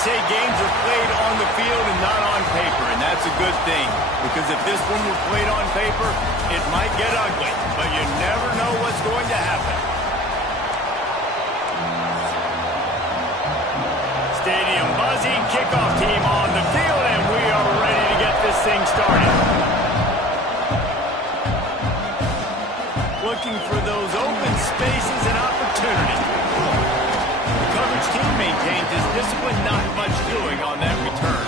say games are played on the field and not on paper, and that's a good thing. Because if this one were played on paper, it might get ugly. But you never know what's going to happen. Stadium buzzing, kickoff team on the field, and we are ready to get this thing started. Looking for those open spaces and opportunities. The coverage team maintains his discipline, not much doing on that return.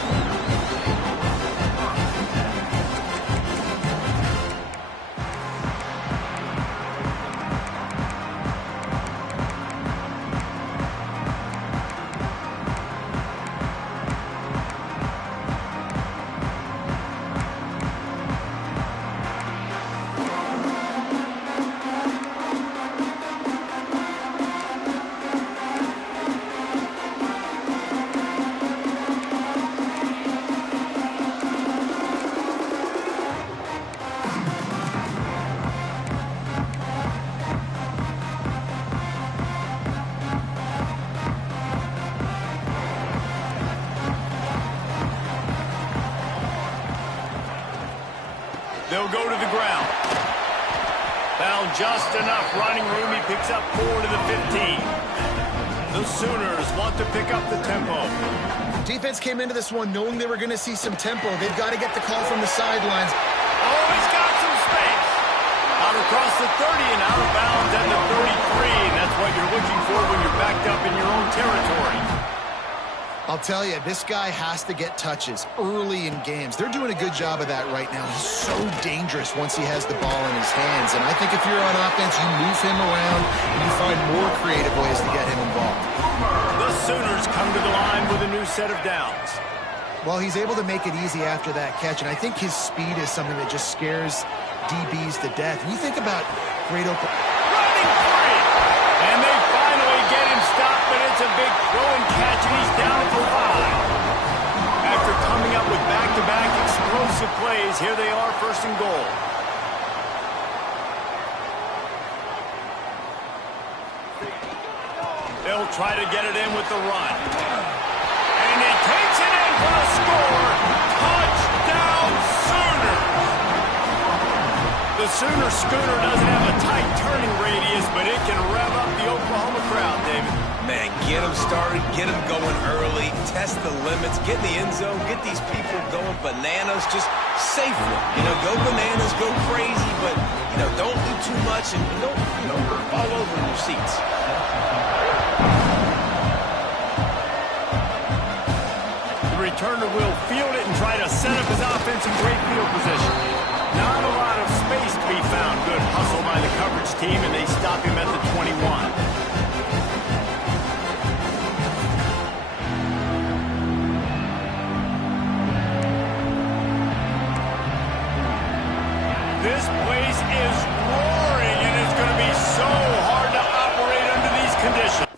They'll go to the ground. Found just enough running room. He picks up 4 to the 15. The Sooners want to pick up the tempo. Defense came into this one knowing they were going to see some tempo. They've got to get the call from the sidelines. Oh, he's got some space. Out across the 30 and out of bounds at the 33. And that's what you're looking for when you're backed up in your own territory. I'll tell you, this guy has to get touches early in games. They're doing a good job of that right now. He's so dangerous once he has the ball in his hands. And I think if you're on offense, you move him around and you find more creative ways to get him involved. The Sooners come to the line with a new set of downs. Well, he's able to make it easy after that catch, and I think his speed is something that just scares DBs to death. When you think about great open... Running free! And they finally get him stopped, but it's a big throw and catch, and he's down at the 5. After coming up with back-to-back explosive plays, here they are, first and goal. They'll try to get it in with the run. And he takes it in for a score. Touchdown, Sooners! The Sooner schooner doesn't have a tight turning radius, but it can rev up the Oklahoma crowd, David. Man, get them started, get them going early, test the limits, get in the end zone, get these people going bananas, just safely. You know, go bananas, go crazy, but, you know, don't do too much and don't, fall over in your seats. The returner will field it and try to set up his offense in great field position. Not a lot of space to be found. Good hustle by the coverage team, and they stop him at the 21. This place is roaring, and it's going to be so hard to operate under these conditions.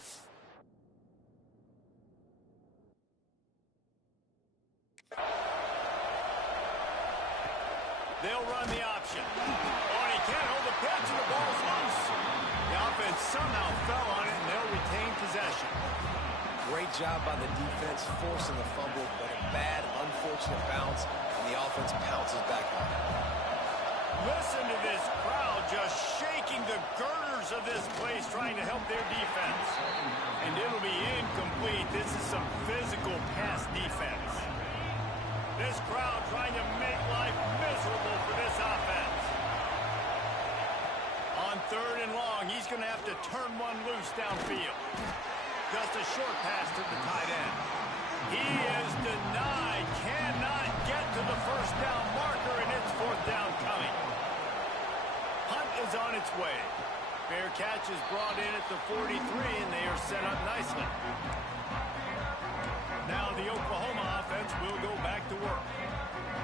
They'll run the option. Oh, and he can't hold the pitch, and the ball's loose. The offense somehow fell on it, and they'll retain possession. Great job by the defense, forcing the fumble, but a bad, unfortunate bounce, and the offense pounces back on it. Listen to this crowd just shaking the girders of this place, trying to help their defense. And it'll be incomplete. This is some physical pass defense. This crowd trying to make life miserable for this offense. On 3rd and long, he's going to have to turn one loose downfield. Just a short pass to the tight end. He is denied, cannot get to the first down marker, and it's 4th down coming. Hunt is on its way. Fair catch is brought in at the 43, and they are set up nicely. Now the Oklahoma offense will go back to work.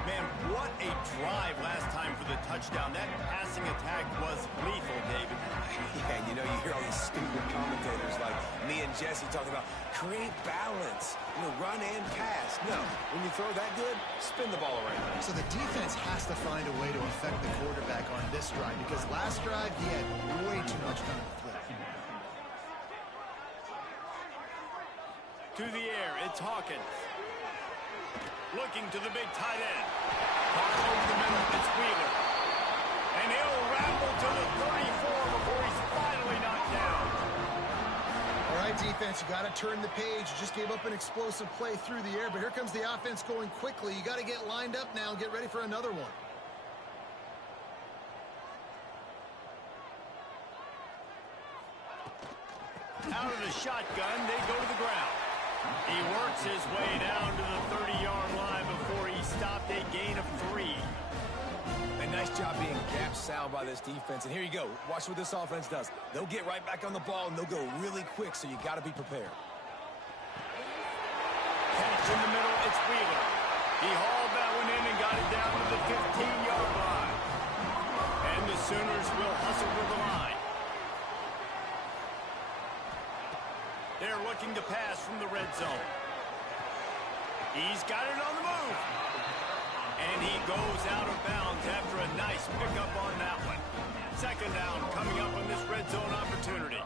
Man, what a drive last time for the touchdown. That passing attack was lethal, David. Yeah, you know, you hear all these stupid commentators like me and Jesse talking about create balance, run and pass. No, when you throw that good, spin the ball around. So the defense has to find a way to affect the quarterback on this drive, because last drive he had way too much time to flip. To through the air. It's Hawkins. Looking to the big tight end. Caught over the middle. It's Wheeler. And he'll ramble to the 34 before he's finally knocked down. All right, defense, you got to turn the page. You just gave up an explosive play through the air, but here comes the offense going quickly. You got to get lined up now and get ready for another one. Out of the shotgun, they go to the ground. He works his way down to the 30-yard line before he stopped, a gain of 3. A nice job being gap sound by this defense. And here you go. Watch what this offense does. They'll get right back on the ball, and they'll go really quick, so you got to be prepared. Catch in the middle, it's Wheeler. He hauled that one in and got it down to the 15-yard line. And the Sooners will hustle to the line. They're looking to pass from the red zone. He's got it on the move. And he goes out of bounds after a nice pickup on that one. Second down coming up on this red zone opportunity.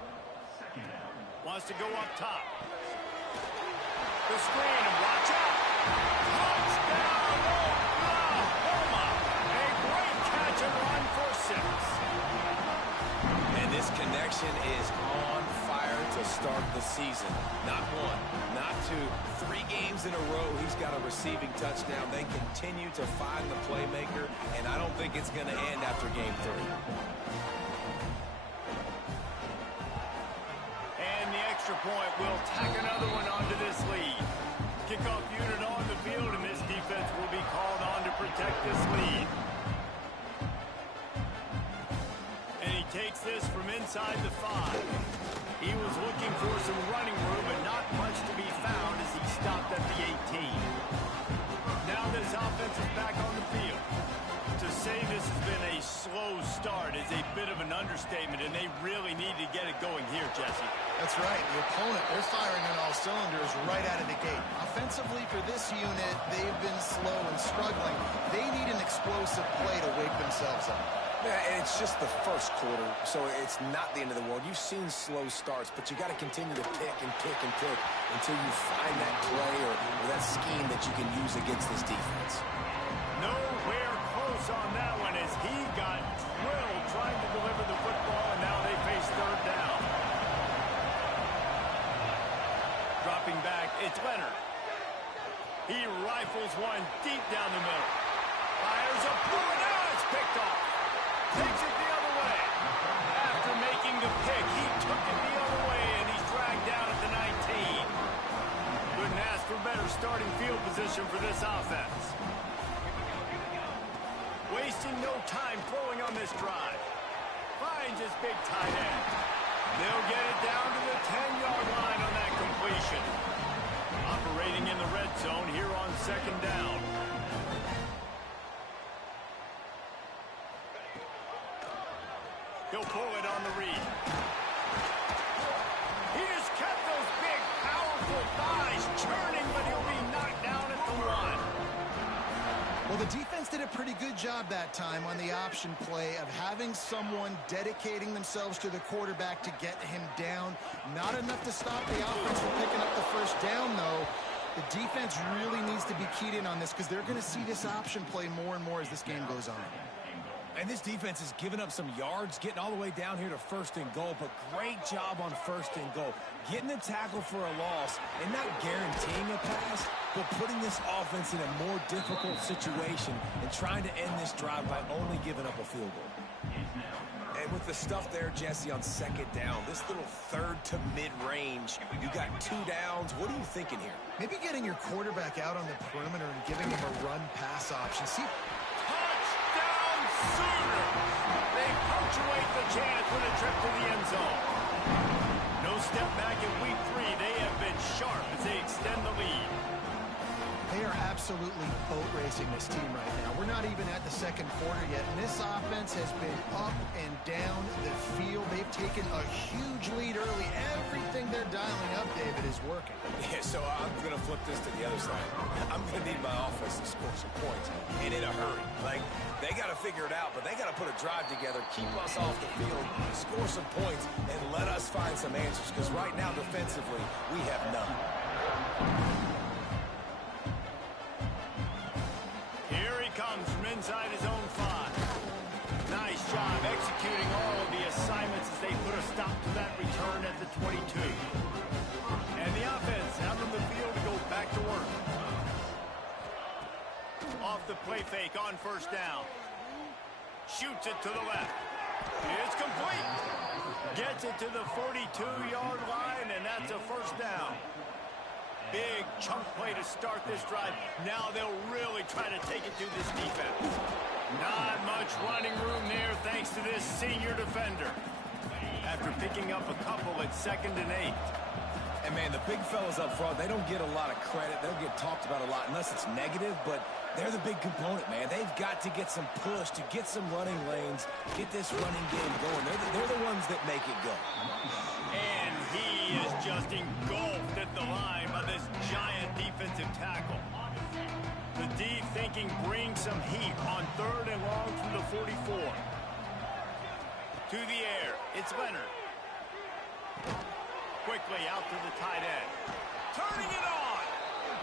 Wants to go up top. The screen, and watch out. Touchdown, Oklahoma. A great catch and run for 6. And this connection is on fire to start the season. Not 1, not 2, 3 games in a row he's got a receiving touchdown. They continue to find the playmaker, and I don't think it's going to end after game 3. And the extra point will tack another one onto this lead. Kickoff unit on the field, and this defense will be called on to protect this lead. And he takes this from inside the 5. He was looking for some running room, but not much to be found as he stopped at the 18. Now this offense is back on the field. To say this has been a slow start is a bit of an understatement, and they really need to get it going here, Jesse. That's right. The opponent, they're firing on all cylinders right out of the gate. Offensively for this unit, they've been slow and struggling. They need an explosive play to wake themselves up. Yeah, and it's just the first quarter, so it's not the end of the world. You've seen slow starts, but you got to continue to pick and pick and pick until you find that play or that scheme that you can use against this defense. Nowhere close on that one as he got drilled trying to deliver the football, and now they face third down. Dropping back, it's Leonard. He rifles one deep down the middle. Fires a bullet, now it's picked off. Takes it the other way. After making the pick, he took it the other way, and he's dragged down at the 19. Couldn't ask for better starting field position for this offense. Wasting no time throwing on this drive. Finds his big tight end. They'll get it down to the 10-yard line on that completion. Operating in the red zone here on second down. He'll pull it on the read. He just kept those big, powerful thighs churning, but he'll be knocked down at the 1. Well, the defense did a pretty good job that time on the option play of having someone dedicating themselves to the quarterback to get him down. Not enough to stop the offense from picking up the first down, though. The defense really needs to be keyed in on this because they're going to see this option play more and more as this game goes on. And this defense has given up some yards, getting all the way down here to 1st and goal, but great job on 1st and goal. Getting the tackle for a loss and not guaranteeing a pass, but putting this offense in a more difficult situation and trying to end this drive by only giving up a field goal. And with the stuff there, Jesse, on 2nd down, this little 3rd to mid-range, you got 2 downs. What are you thinking here? Maybe getting your quarterback out on the perimeter and giving him a run-pass option. See, Sooners! They punctuate the chance with a trip to the end zone. No step back in week 3. They have been sharp as they extend the lead. They are absolutely boat racing this team right now. We're not even at the 2nd quarter yet, and this offense has been up and down the field. They've taken a huge lead early. Everything they're dialing up, David, is working. Yeah, so I'm going to flip this to the other side. I'm going to need my offense to score some points, and in a hurry. Like, they got to figure it out, but they got to put a drive together, keep us off the field, score some points, and let us find some answers, because right now, defensively, we have none. Here he comes from inside his own 5. Nice job executing all of the assignments as they put a stop to that return at the 22. And the offense out on the field to go back to work. Off the play fake on first down. Shoots it to the left. It's complete. Gets it to the 42-yard line, and that's a first down. Big chunk play to start this drive. Now they'll really try to take it to this defense. Not much running room there thanks to this senior defender. After picking up a couple at 2nd and 8. And, man, the big fellas up front, they don't get a lot of credit. They'll get talked about a lot unless it's negative, but they're the big component, man. They've got to get some push, to get some running lanes, get this running game going. They're the ones that make it go. And he is just engulfed at the line by this giant defensive tackle. The D thinking bring some heat on 3rd and long from the 44. To the air, it's Leonard. Quickly out to the tight end. Turning it on!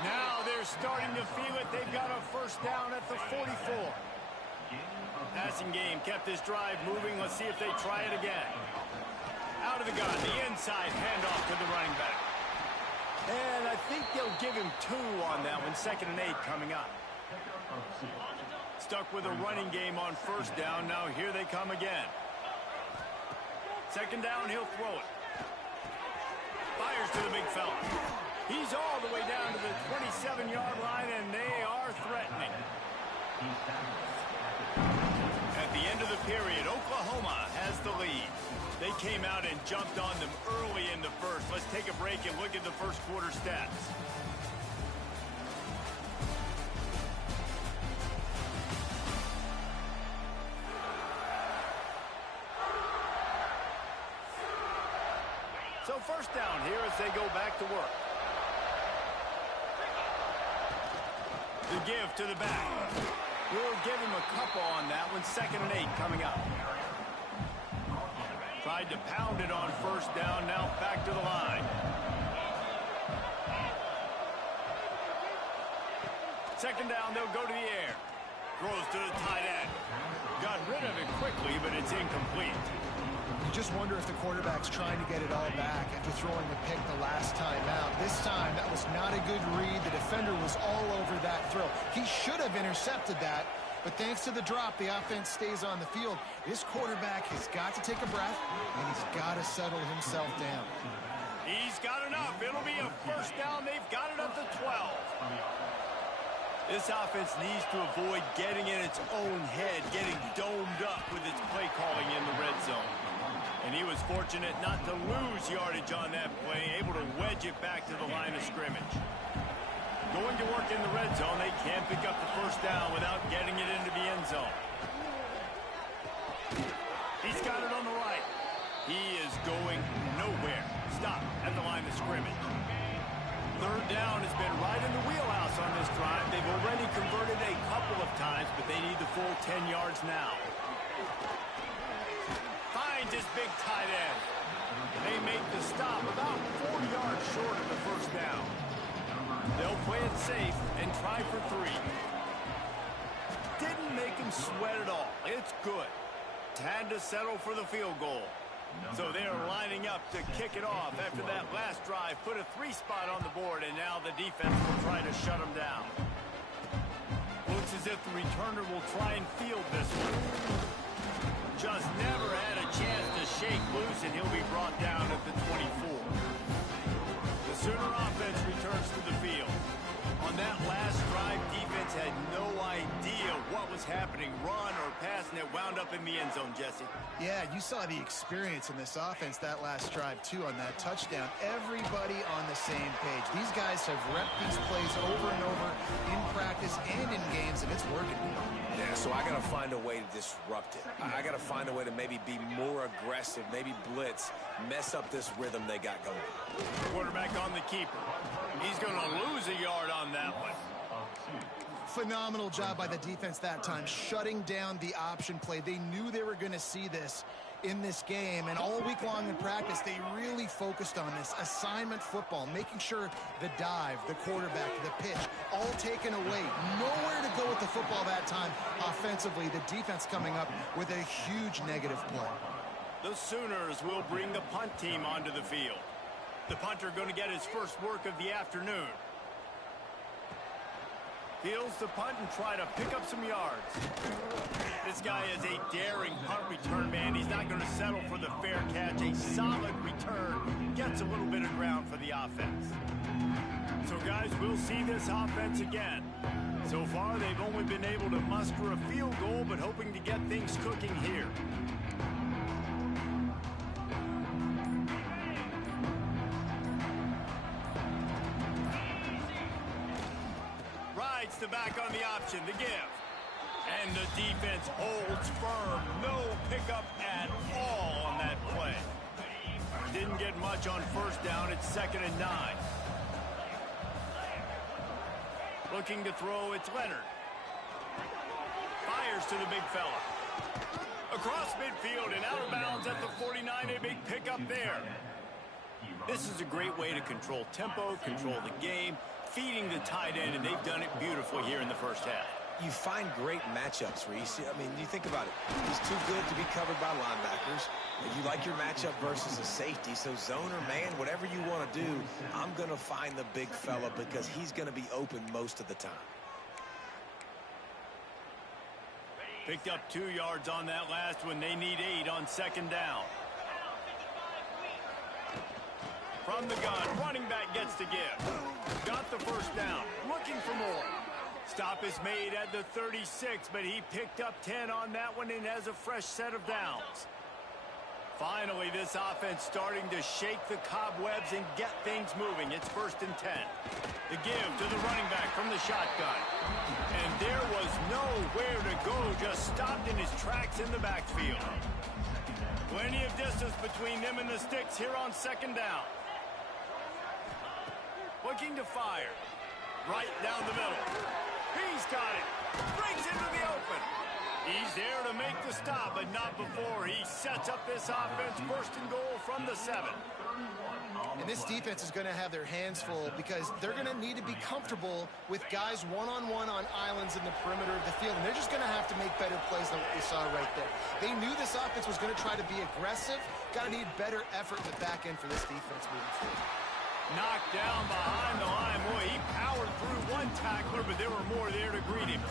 Now they're starting to feel it. They've got a first down at the 44. Passing game kept this drive moving. Let's see if they try it again. Out of the gun, the inside handoff to the running back. And I think they'll give him 2 on that one. 2nd and 8 coming up. Stuck with a running game on first down. Now here they come again. 2nd down, he'll throw it. Fires to the big fella. He's all the way down to the 27-yard line, and they are threatening. At the end of the period, Oklahoma has the lead. They came out and jumped on them early in the first. Let's take a break and look at the first quarter stats. So first down here as they go back to work. The give to the back. We'll give him a couple on that one. 2nd and 8 coming up. Tried to pound it on first down. Now back to the line. 2nd down, they'll go to the air. Throws to the tight end. Got rid of it quickly, but it's incomplete. You just wonder if the quarterback's trying to get it all back after throwing the pick the last time out. This time, that was not a good read. The defender was all over that throw. He should have intercepted that, but thanks to the drop, the offense stays on the field. This quarterback has got to take a breath, and he's got to settle himself down. He's got enough. It'll be a first down. They've got it at the 12. This offense needs to avoid getting in its own head, getting domed up with its play calling in the red zone. And he was fortunate not to lose yardage on that play, able to wedge it back to the line of scrimmage. Going to work in the red zone, they can't pick up the first down without getting it into the end zone. He's got it on the right. He is going nowhere. Stop at the line of scrimmage. 3rd down has been right in the wheelhouse on this drive. They've already converted a couple of times, but they need the full 10 yards now. Finds his big tight end. They make the stop about 4 yards short of the first down. They'll play it safe and try for 3. Didn't make him sweat at all. It's good. Had to settle for the field goal. So they're lining up to kick it off after that last drive. Put a 3 spot on the board, and now the defense will try to shut them down. Looks as if the returner will try and field this one. Just never had a chance to shake loose, and he'll be brought down at the 24. The Sooner offense returns to the field. On that last drive, defense had no idea what was happening, run or pass, and it wound up in the end zone, Jesse. Yeah, you saw the experience in this offense that last drive, too, on that touchdown. Everybody on the same page. These guys have repped these plays over and over in practice and in games, and it's working. Yeah, so I got to find a way to disrupt it. I got to find a way to maybe be more aggressive, maybe blitz, mess up this rhythm they got going. Quarterback on the keeper. He's going to lose a yard on that one. Phenomenal job by the defense that time, shutting down the option play. They knew they were going to see this, in this game, and all week long in practice, they really focused on this assignment football, making sure the dive, the quarterback, the pitch, all taken away. Nowhere to go with the football that time. Offensively, the defense coming up with a huge negative play. The Sooners will bring the punt team onto the field. The punter going to get his first work of the afternoon. Fields the punt and try to pick up some yards. This guy is a daring punt return man. He's not going to settle for the fair catch. A solid return. Gets a little bit of ground for the offense. So, guys, we'll see this offense again. So far, they've only been able to muster a field goal, but hoping to get things cooking here. Rides the back on the option, the give. And the defense holds firm. No pickup at all on that play. Didn't get much on first down. It's 2nd and 9. Looking to throw, it's Leonard. Fires to the big fella. Across midfield and out of bounds at the 49. A big pickup there. This is a great way to control tempo, control the game, feeding the tight end, and they've done it beautifully here in the first half. You find great matchups, Reese. I mean, you think about it. He's too good to be covered by linebackers. You like your matchup versus a safety, so zone or man, whatever you want to do, I'm going to find the big fella because he's going to be open most of the time. Picked up 2 yards on that last one. They need 8 on 2nd down. From the gun, running back gets to give. Got the first down. Looking for more. Stop is made at the 36, but he picked up 10 on that one and has a fresh set of downs. Finally, this offense starting to shake the cobwebs and get things moving. It's 1st and 10. The give to the running back from the shotgun. And there was nowhere to go, just stopped in his tracks in the backfield. Plenty of distance between them and the sticks here on 2nd down. Looking to fire. Right down the middle. He's got it. Brings into the open. He's there to make the stop, but not before he sets up this offense. 1st and goal from the 7. And this defense is going to have their hands full because they're going to need to be comfortable with guys one-on-one on islands in the perimeter of the field. And they're just going to have to make better plays than what we saw right there. They knew this offense was going to try to be aggressive. Got to need better effort in the back end for this defense moving forward. Knocked down behind the line. Boy, he powered through one tackler, but there were more there to greet him.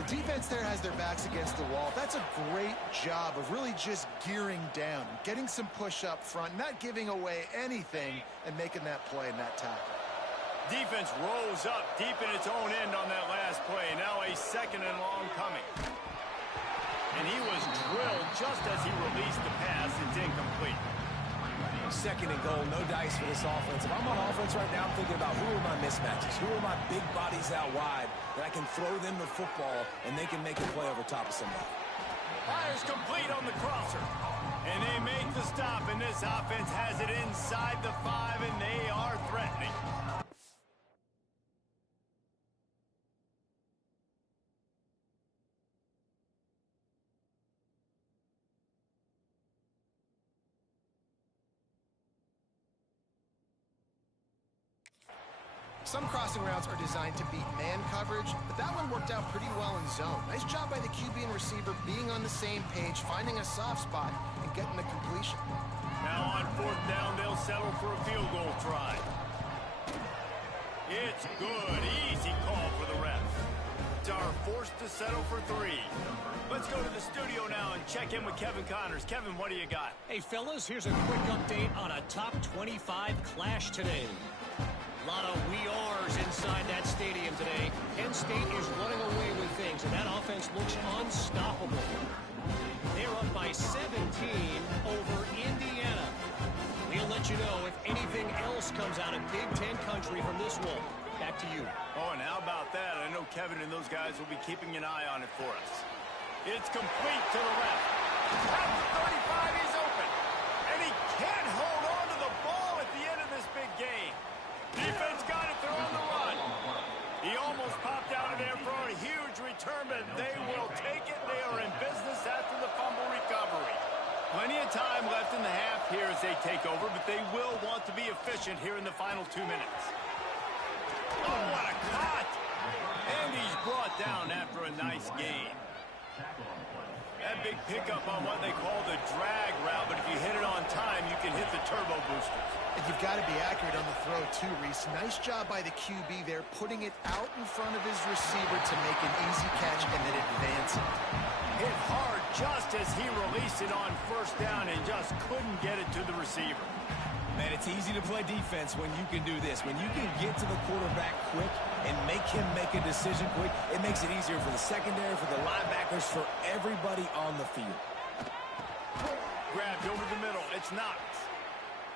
The defense there has their backs against the wall. That's a great job of really just gearing down, getting some push up front, not giving away anything, and making that play and that tackle. Defense rose up deep in its own end on that last play. Now a 2nd and long coming. And he was drilled just as he released the pass. It's incomplete. 2nd and goal, no dice for this offense. If I'm on offense right now, I'm thinking about who are my mismatches, who are my big bodies out wide that I can throw them the football and they can make a play over top of somebody. Fires complete on the crosser. And they make the stop, and this offense has it inside the 5, and they are threatening. Some crossing routes are designed to beat man coverage, but that one worked out pretty well in zone. Nice job by the QB and receiver being on the same page, finding a soft spot, and getting the completion. Now on 4th down, they'll settle for a field goal try. It's good. Easy call for the ref. Are forced to settle for 3. Let's go to the studio now and check in with Kevin Connors. Kevin, what do you got? Hey, fellas, here's a quick update on a top 25 clash today. A lot of we ares inside that stadium today. Penn State is running away with things, and that offense looks unstoppable. They're up by 17 over Indiana. We'll let you know if anything else comes out of Big Ten country from this one. Back to you. Oh, and how about that? I know Kevin and those guys will be keeping an eye on it for us. It's complete to the left. At the 35, he's open. And he can't hold on to the ball at the end of this big game. Defense got it. They're on the run. He almost popped out of there for a huge return, but they will take it. They are in business after the fumble recovery. in the half here as they take over, but they will want to be efficient here in the final 2 minutes. Oh, what a cut! And he's brought down after a nice gain. That big pickup on what they call the drag route, but if you hit it on time, you can hit the turbo boosters. And you've got to be accurate on the throw, too, Reese. Nice job by the QB there, putting it out in front of his receiver to make an easy catch and then advance it. Hit hard just as he released it on first down and just couldn't get it to the receiver. Man, it's easy to play defense when you can do this. When you can get to the quarterback quick and make him make a decision quick, it makes it easier for the secondary, for the linebackers, for everybody on the field. Grabbed over the middle. It's Knox.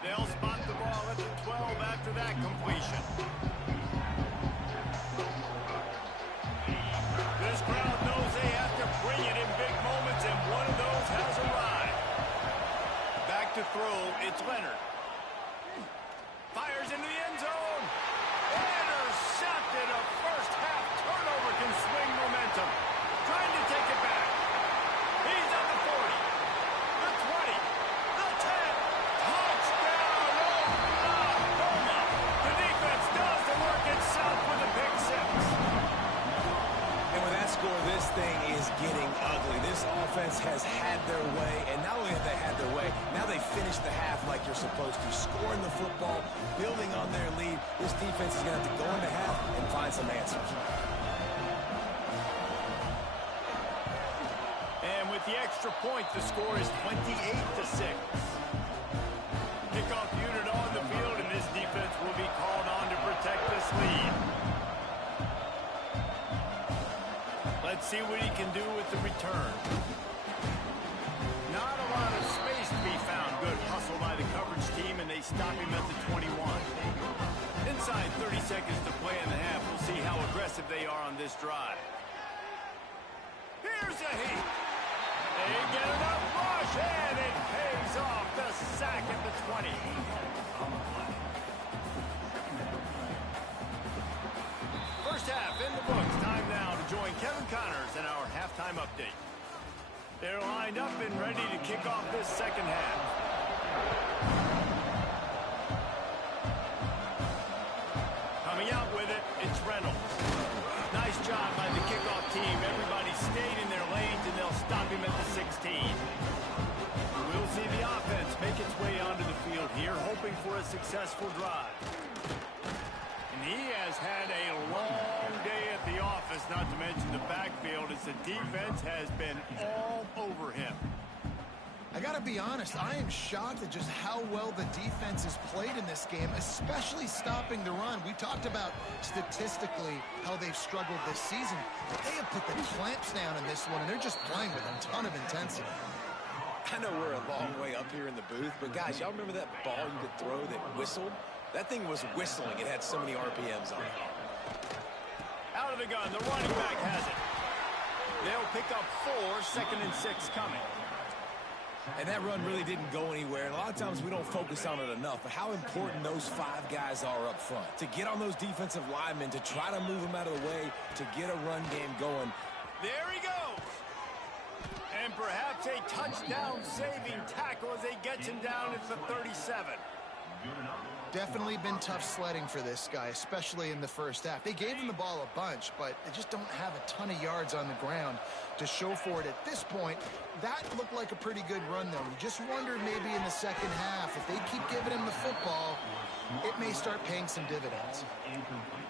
They'll spot the ball at the 12 after that completion. This crowd knows they have to bring it in big moments, and one of those has arrived. Back to throw, it's Leonard. Fires into the end zone. Intercepted. A first half turnover can swing momentum. Trying to take it back. He's on the 40. The 20. The 10. Touchdown, Oklahoma. The defense does the work itself with a pick six. And with that score, this thing is getting ugly. This offense has had their way, and not only have they had their way, now they finished the half like you're supposed to, scoring the football, building on their lead. This defense is going to have to go into half and find some answers. And with the extra point, the score is 28-6. Kickoff unit on the field, and this defense will be called on to protect this lead. Let's see what he can do with the return. Not a lot of space to be found. Good hustle by the coverage team, and they stop him at the 21. Inside 30 seconds to play in the half. We'll see how aggressive they are on this drive. Here's a heat. They get enough rush, and it pays off. The sack at the 20. First half in the books. Time now to join Kevin Connors in our halftime update. They're lined up and ready to kick off this second half. Coming out with it, it's Reynolds. Nice job by the kickoff team. Everybody stayed in their lanes, and they'll stop him at the 16. We'll see the offense make its way onto the field here, hoping for a successful drive. And he has had a long day at the office, not to mention the backfield, as the defense has been all over him. I got to be honest, I am shocked at just how well the defense has played in this game, especially stopping the run. We talked about statistically how they've struggled this season. They have put the clamps down in this one, and they're just playing with a ton of intensity. I know we're a long way up here in the booth, but guys, y'all remember that ball you could throw that whistled? That thing was whistling. It had so many RPMs on it. Out of the gun, the running back has it. They'll pick up 4, 2nd and 6 coming. And that run really didn't go anywhere. And a lot of times we don't focus on it enough, but how important those 5 guys are up front. To get on those defensive linemen, to try to move them out of the way, to get a run game going. There he goes. And perhaps a touchdown-saving tackle as they get him down at the 37. Definitely been tough sledding for this guy, especially in the first half. They gave him the ball a bunch, but they just don't have a ton of yards on the ground to show for it at this point. That looked like a pretty good run, though. You just wonder maybe in the second half, if they keep giving him the football, it may start paying some dividends.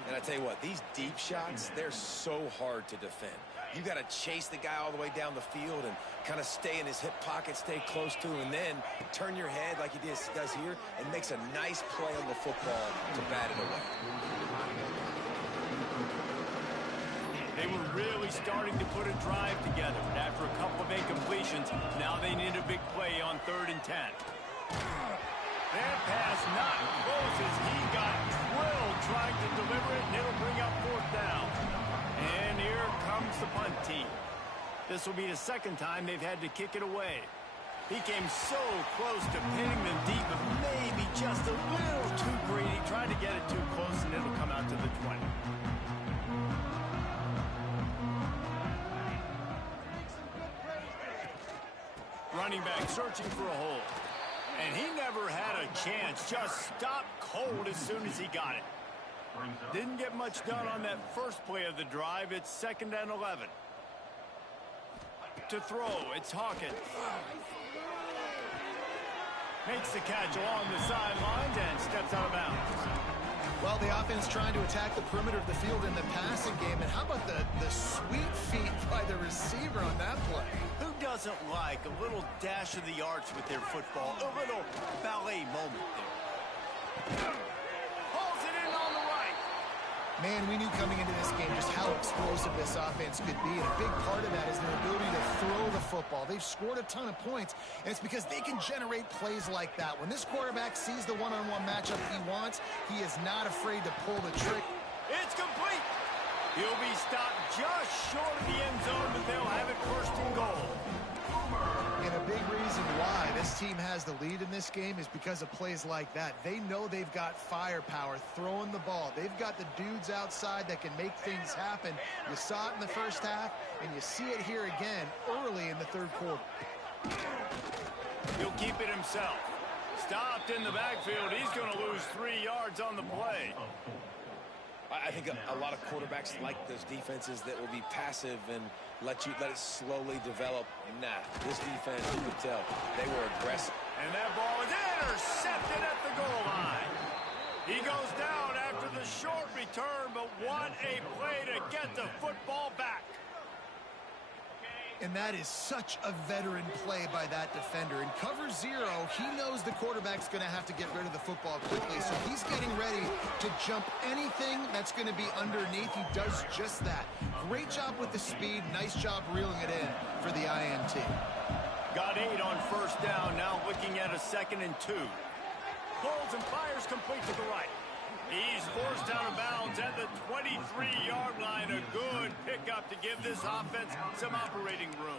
And I tell you what, these deep shots, they're so hard to defend. You got to chase the guy all the way down the field and kind of stay in his hip pocket, stay close to him, and then turn your head like he does here and makes a nice play on the football to bat it away. They were really starting to put a drive together. After a couple of incompletions, now they need a big play on 3rd and 10. That pass not close as he got drilled trying to deliver it, and it'll bring up 4th down. And here comes the punt team. This will be the second time they've had to kick it away. He came so close to pinning them deep, but maybe just a little too greedy. Tried to get it too close, and it'll come out to the 20. Running back searching for a hole. And he never had a chance. Just stopped cold as soon as he got it. Didn't get much done on that first play of the drive. It's 2nd and 11. To throw, it's Hawkins. Makes the catch along the sidelines and steps out of bounds. Well, the offense trying to attack the perimeter of the field in the passing game. And how about the sweet feet by the receiver on that play? Who doesn't like a little dash of the arts with their football? A little ballet moment there. Pulls it in on the right. Man, we knew coming into this game just how explosive this offense could be, and a big part of that is their ability to throw the football. They've scored a ton of points, and it's because they can generate plays like that. When this quarterback sees the one-on-one matchup he wants, he is not afraid to pull the trick. It's complete. He'll be stopped just short of the end zone, but they'll have it 1st and goal. And a big reason why this team has the lead in this game is because of plays like that. They know they've got firepower throwing the ball. They've got the dudes outside that can make things happen. You saw it in the first half, and you see it here again early in the 3rd quarter. He'll keep it himself. Stopped in the backfield. He's going to lose 3 yards on the play. I think a lot of quarterbacks like those defenses that will be passive and let it slowly develop. Nah, this defense, you could tell, they were aggressive. And that ball is intercepted at the goal line. He goes down after the short return, but what a play to get the football back. And that is such a veteran play by that defender. In cover 0, he knows the quarterback's going to have to get rid of the football quickly, so he's getting ready to jump anything that's going to be underneath. He does just that. Great job with the speed. Nice job reeling it in for the INT. Got 8 on 1st down, now looking at a 2nd and 2. Pulls and fires complete to the right. He's forced out of bounds at the 23-yard line. A good pickup to give this offense some operating room.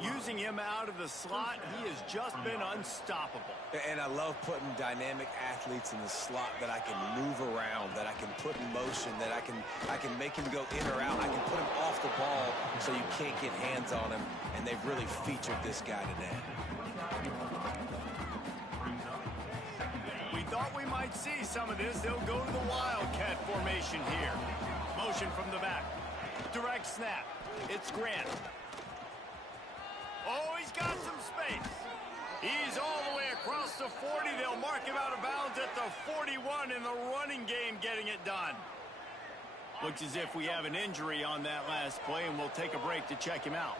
Using him out of the slot, he has just been unstoppable. And I love putting dynamic athletes in the slot that I can move around, that I can put in motion, that I can make him go in or out. I can put him off the ball so you can't get hands on him. And they've really featured this guy today. Thought we might see some of this. They'll go to the Wildcat formation here. Motion from the back. Direct snap. It's Grant. Oh, he's got some space. He's all the way across the 40. They'll mark him out of bounds at the 41 in the running game, getting it done. Looks as if we have an injury on that last play, and we'll take a break to check him out.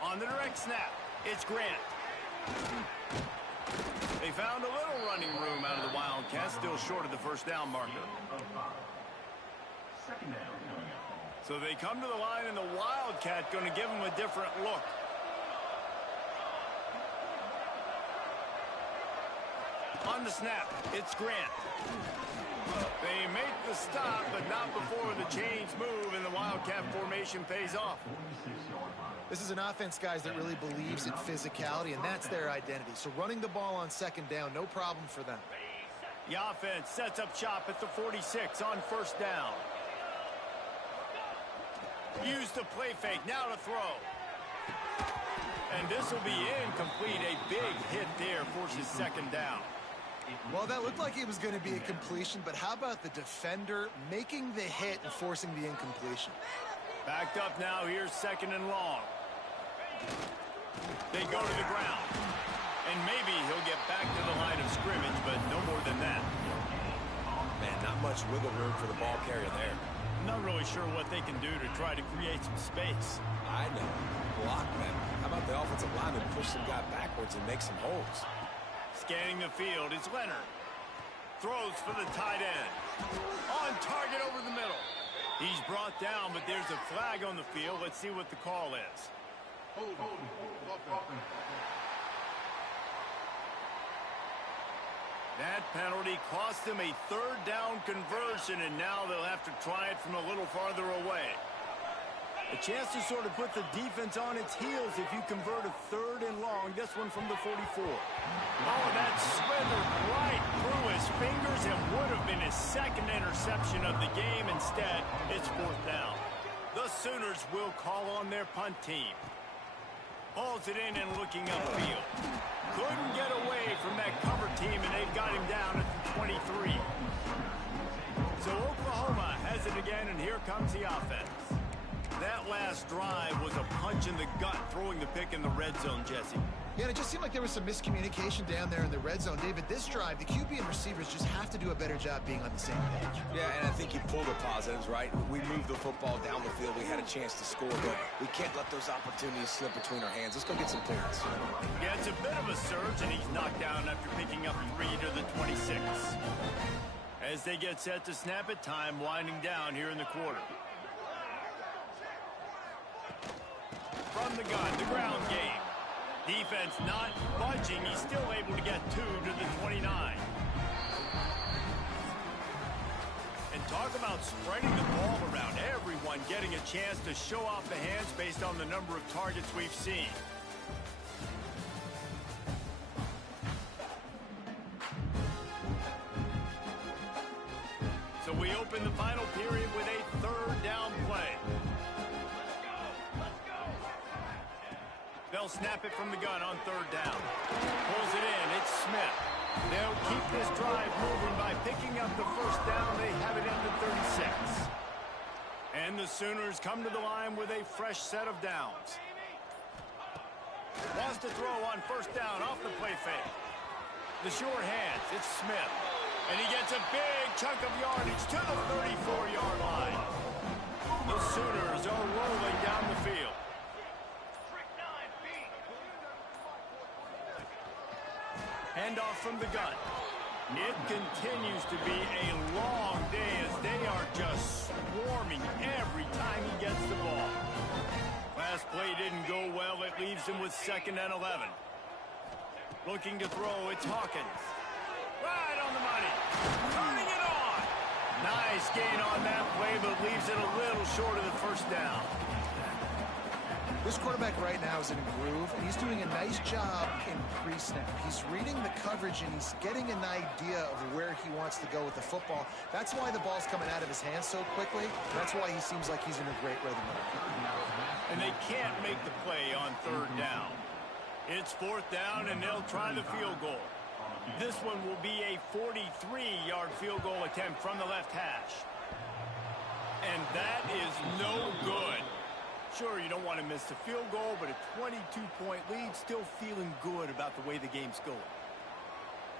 On the direct snap, it's Grant. They found a little running room out of the Wildcats, still short of the 1st down marker. So they come to the line, and the Wildcat going to give them a different look. On the snap, it's Grant. They make the stop, but not before the chains move, and the Wildcat formation pays off. This is an offense, guys, that really believes in physicality, and that's their identity. So running the ball on 2nd down, no problem for them. The offense sets up shop at the 46 on 1st down. Use the play fake, now to throw. And this will be incomplete. A big hit there forces 2nd down. Well, that looked like it was going to be a completion, but how about the defender making the hit and forcing the incompletion? Backed up now, here's 2nd and long. They go to the ground. And maybe he'll get back to the line of scrimmage, but no more than that. Man, not much wiggle room for the ball carrier there. Not really sure what they can do to try to create some space. I know. Block them. How about the offensive lineman push some guy backwards and make some holes? Scanning the field, it's Leonard. Throws for the tight end. On target over the middle. He's brought down, but there's a flag on the field. Let's see what the call is. That penalty cost them a 3rd down conversion, and now they'll have to try it from a little farther away. A chance to sort of put the defense on its heels if you convert a 3rd and long. This one from the 44. Oh, that slithered right through his fingers and would have been his 2nd interception of the game. Instead, it's 4th down. The Sooners will call on their punt team. Hauls it in and looking upfield. Couldn't get away from that cover team, and they've got him down at the 23. So Oklahoma has it again, and here comes the offense. That last drive was a punch in the gut, throwing the pick in the red zone, Jesse. Yeah, and it just seemed like there was some miscommunication down there in the red zone. David, this drive, the QB and receivers just have to do a better job being on the same page. Yeah, and I think you pull the positives, right? We moved the football down the field. We had a chance to score, but we can't let those opportunities slip between our hands. Let's go get some points. Yeah, it's a bit of a surge, and he's knocked down after picking up 3 to the 26. As they get set to snap it, time winding down here in the quarter. From the gun, the ground game. Defense not budging. He's still able to get 2 to the 29. And talk about spreading the ball around. Everyone getting a chance to show off the hands based on the number of targets we've seen. So we open the final period with a 3rd down play. They'll snap it from the gun on 3rd down. Pulls it in. It's Smith. They'll keep this drive moving by picking up the 1st down. They have it at the 36. And the Sooners come to the line with a fresh set of downs. Wants to throw on 1st down off the play fake. The short hands. It's Smith. And he gets a big chunk of yardage to the 34-yard line. The Sooners are rolling down the field. Handoff from the gun. It continues to be a long day as they are just swarming every time he gets the ball. Last play didn't go well. It leaves him with 2nd and 11. Looking to throw, it's Hawkins. Right on the money. Turning it on. Nice gain on that play, but leaves it a little short of the 1st down. This quarterback right now is in a groove, and he's doing a nice job in pre-snap. He's reading the coverage, and he's getting an idea of where he wants to go with the football. That's why the ball's coming out of his hands so quickly. That's why he seems like he's in a great rhythm. And they can't make the play on 3rd down. It's 4th down, and they'll try the field goal. This one will be a 43-yard field goal attempt from the left hash. And that is no good. Sure, you don't want to miss the field goal, but a 22-point lead, still feeling good about the way the game's going.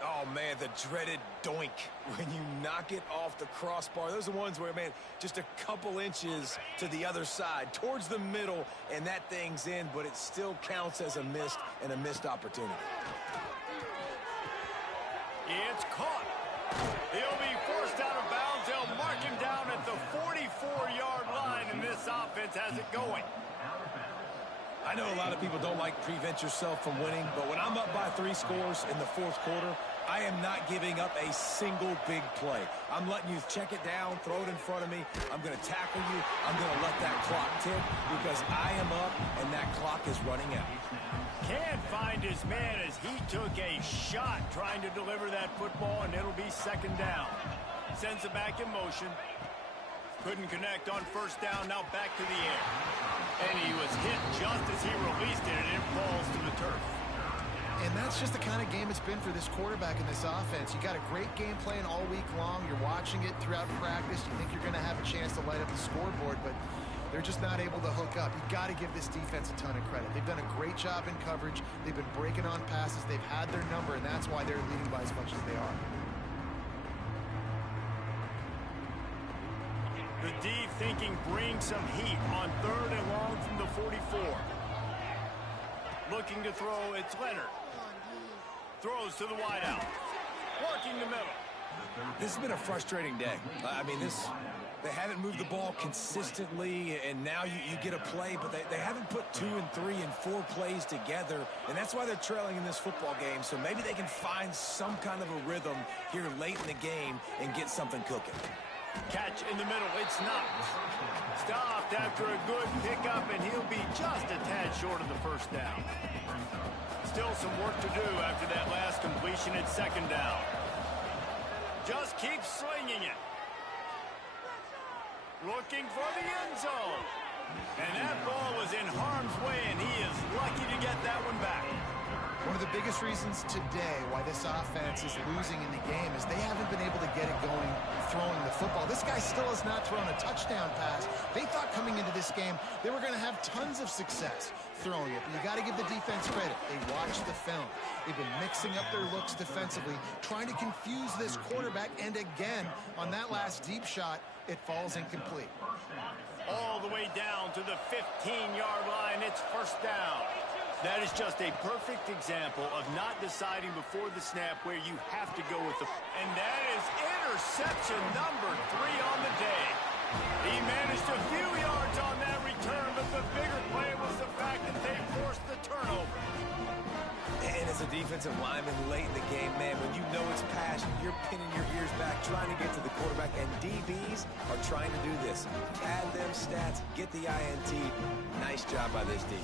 Oh, man, the dreaded doink when you knock it off the crossbar. Those are the ones where, man, just a couple inches to the other side, towards the middle, and that thing's in, but it still counts as a missed opportunity. It's caught. He'll be forced out of bounds. They'll mark him down at the 44-yard line, and this offense has it going. I know a lot of people don't like prevent yourself from winning, but when I'm up by 3 scores in the 4th quarter, I am not giving up a single big play. I'm letting you check it down, throw it in front of me. I'm going to tackle you. I'm going to let that clock tick because I am up and that clock is running out. Can't find his man as he took a shot trying to deliver that football, and it'll be 2nd down. Sends it back in motion. Couldn't connect on 1st down, now back to the air. And he was hit just as he released it, and it falls to the turf. And that's just the kind of game it's been for this quarterback in this offense. You got a great game plan all week long. You're watching it throughout practice. You think you're going to have a chance to light up the scoreboard, but they're just not able to hook up. You got to give this defense a ton of credit. They've done a great job in coverage. They've been breaking on passes. They've had their number, and that's why they're leading by as much as they are. The D thinking bring some heat on 3rd and long from the 44. Looking to throw, it's Leonard. Throws to the wideout. Working the middle. This has been a frustrating day. I mean, they haven't moved the ball consistently, and now you get a play, but they haven't put 2 and 3 and 4 plays together, and that's why they're trailing in this football game. So maybe they can find some kind of a rhythm here late in the game and get something cooking. Catch in the middle, it's not. Stopped after a good pickup, and he'll be just a tad short of the 1st down. Still some work to do after that last completion at 2nd down. Just keep slinging it. Looking for the end zone. And that ball was in harm's way, and he is lucky to get that one back. One of the biggest reasons today why this offense is losing in the game is they haven't been able to get it going throwing the football. This guy still has not thrown a touchdown pass. They thought coming into this game they were going to have tons of success throwing it. But you got to give the defense credit. They watched the film. They've been mixing up their looks defensively, trying to confuse this quarterback. And again, on that last deep shot, it falls incomplete. All the way down to the 15-yard line. It's first down. That is just a perfect example of not deciding before the snap where you have to go with the... And that is interception number 3 on the day. He managed a few yards on that return, but the bigger play was the fact that they forced the turnover. And as a defensive lineman late in the game, man, when you know it's passion, you're pinning your ears back, trying to get to the quarterback, and DBs are trying to do this. Pad them stats, get the INT. Nice job by this D.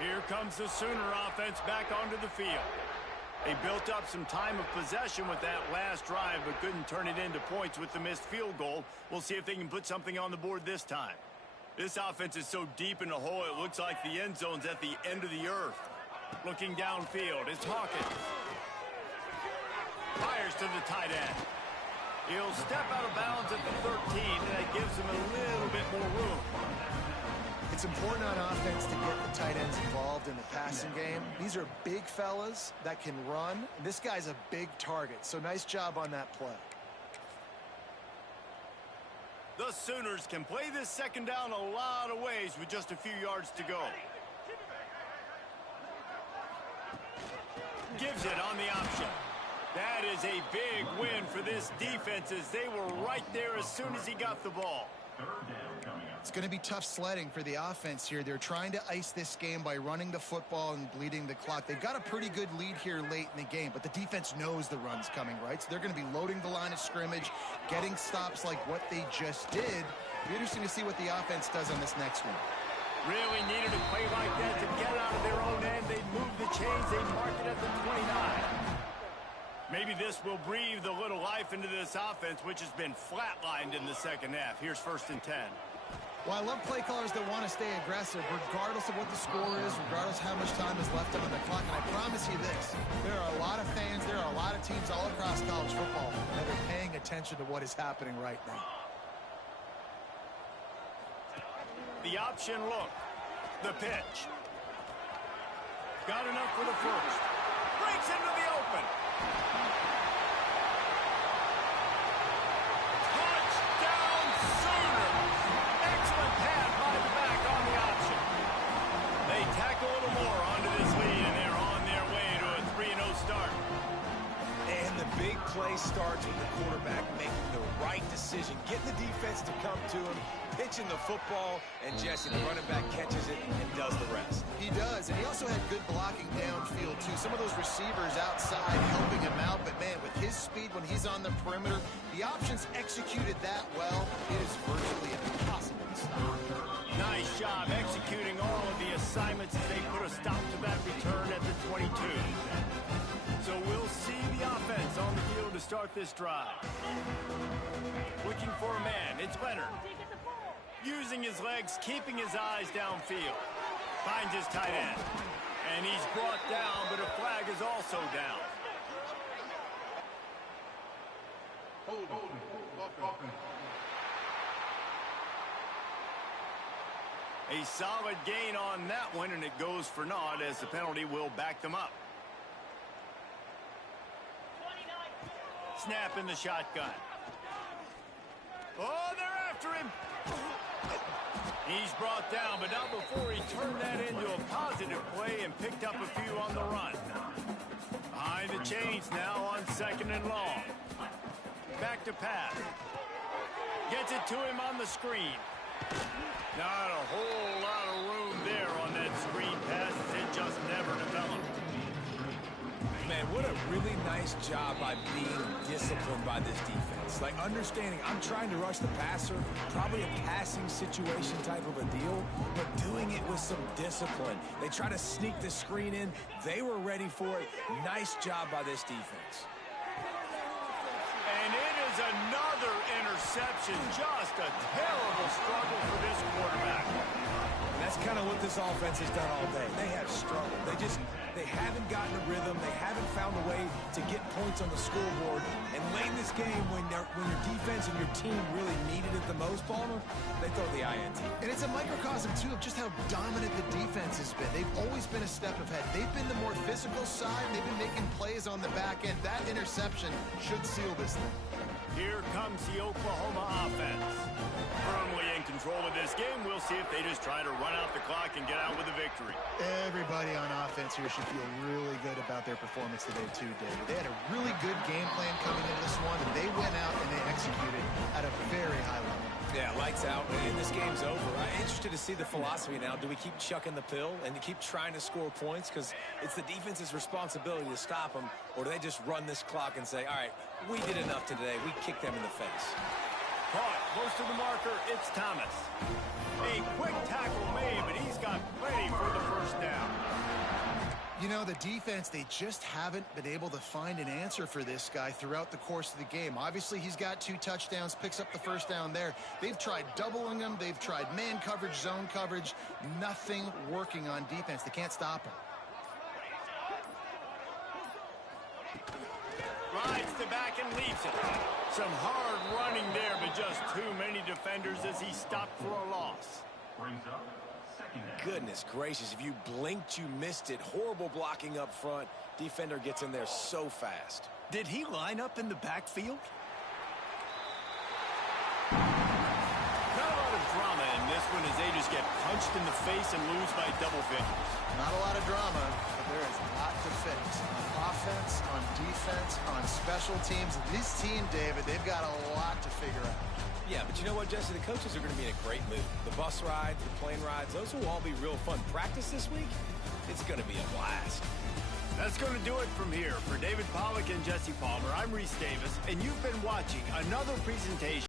Here comes the Sooner offense back onto the field. They built up some time of possession with that last drive, but couldn't turn it into points with the missed field goal. We'll see if they can put something on the board this time. This offense is so deep in the hole, it looks like the end zone's at the end of the earth. Looking downfield, it's Hawkins. Fires to the tight end. He'll step out of bounds at the 13, and that gives him a little bit more room. It's important on offense to get the tight ends involved in the passing game. These are big fellas that can run. This guy's a big target, so nice job on that play. The Sooners can play this second down a lot of ways with just a few yards to go. Gives it on the option. That is a big win for this defense as they were right there as soon as he got the ball. It's going to be tough sledding for the offense here. They're trying to ice this game by running the football and bleeding the clock. They've got a pretty good lead here late in the game, but the defense knows the run's coming, right? So they're going to be loading the line of scrimmage, getting stops like what they just did. It'll be interesting to see what the offense does on this next one. Really needed a play like that to get out of their own end. They moved the chains. They mark it at the 29. Maybe this will breathe a little life into this offense, which has been flatlined in the second half. Here's 1st and 10. Well, I love play callers that want to stay aggressive, regardless of what the score is, regardless how much time is left on the clock. And I promise you this, there are a lot of fans, there are a lot of teams all across college football that are paying attention to what is happening right now. The option look. The pitch. Got enough for the first. Breaks into the open. Touchdown Sooners. Excellent pass by the back on the option. They tack a little more onto this lead, and they're on their way to a 3-0 start. And the big play starts with the quarterback making the right decision, getting the defense to come to him, pitching the football, and Jesse, the running back, catches it and does the rest. He does, and he also had good blocking downfield, too. Some of those receivers outside helping him out, but, man, with his speed when he's on the perimeter, the options executed that well. It is virtually impossible to stop. Nice job executing all of the assignments as they put a stop to that return at the 22. So we'll see the offense on the field to start this drive. Looking for a man, it's Leonard. Using his legs, keeping his eyes downfield. Finds his tight end. And he's brought down, but a flag is also down. A solid gain on that one, and it goes for naught as the penalty will back them up. Snap in the shotgun. Oh, they're after him. He's brought down, but not before he turned that into a positive play and picked up a few on the run. Behind the chains now on 2nd and long. Back to pass. Gets it to him on the screen. Not a whole lot of room there on that screen pass. It just never developed. Man, And what a really nice job by being disciplined by this defense. Like understanding I'm trying to rush the passer, probably a passing situation type of a deal, but doing it with some discipline. They try to sneak the screen in. They were ready for it. Nice job by this defense. And it is another interception. Just a terrible struggle for this quarterback. And that's kind of what this offense has done all day. They have struggled. They haven't gotten a rhythm. They haven't found a way to get points on the scoreboard. And late in this game, when your defense and your team really needed it the most, Palmer, they throw the INT. And it's a microcosm, too, of just how dominant the defense has been. They've always been a step ahead. They've been the more physical side. They've been making plays on the back end. That interception should seal this thing. Here comes the Oklahoma offense. Firmly in control of this game. We'll see if they just try to run out the clock and get out with a victory. Everybody on offense here should feel really good about their performance today, too, David. They had a really good game plan coming into this one, and they went out and they executed at a very high level. Yeah, lights out, and this game's over. I'm interested to see the philosophy now. Do we keep chucking the pill and keep trying to score points? Because it's the defense's responsibility to stop them, or do they just run this clock and say, all right, we did enough today. We kicked them in the face. Caught close to the marker. It's Thomas. A quick tackle made, but he's got plenty for the first down. You know, the defense, they just haven't been able to find an answer for this guy throughout the course of the game. Obviously, he's got 2 touchdowns, picks up the first down there. They've tried doubling him. They've tried man coverage, zone coverage. Nothing working on defense. They can't stop him. Rides to back and leaves it. Some hard running there, but just too many defenders as he stopped for a loss. Goodness gracious, if you blinked, you missed it. Horrible blocking up front. Defender gets in there so fast. Did he line up in the backfield? Not a lot of drama in this one as they just get punched in the face and lose by double figures. Not a lot of drama, but there is a lot to fix. On offense, on defense, on special teams. This team, David, they've got a lot to figure out. Yeah, but you know what, Jesse? The coaches are going to be in a great mood. The bus rides, the plane rides, those will all be real fun. Practice this week, it's going to be a blast. That's going to do it from here. For David Pollack and Jesse Palmer, I'm Reese Davis, and you've been watching another presentation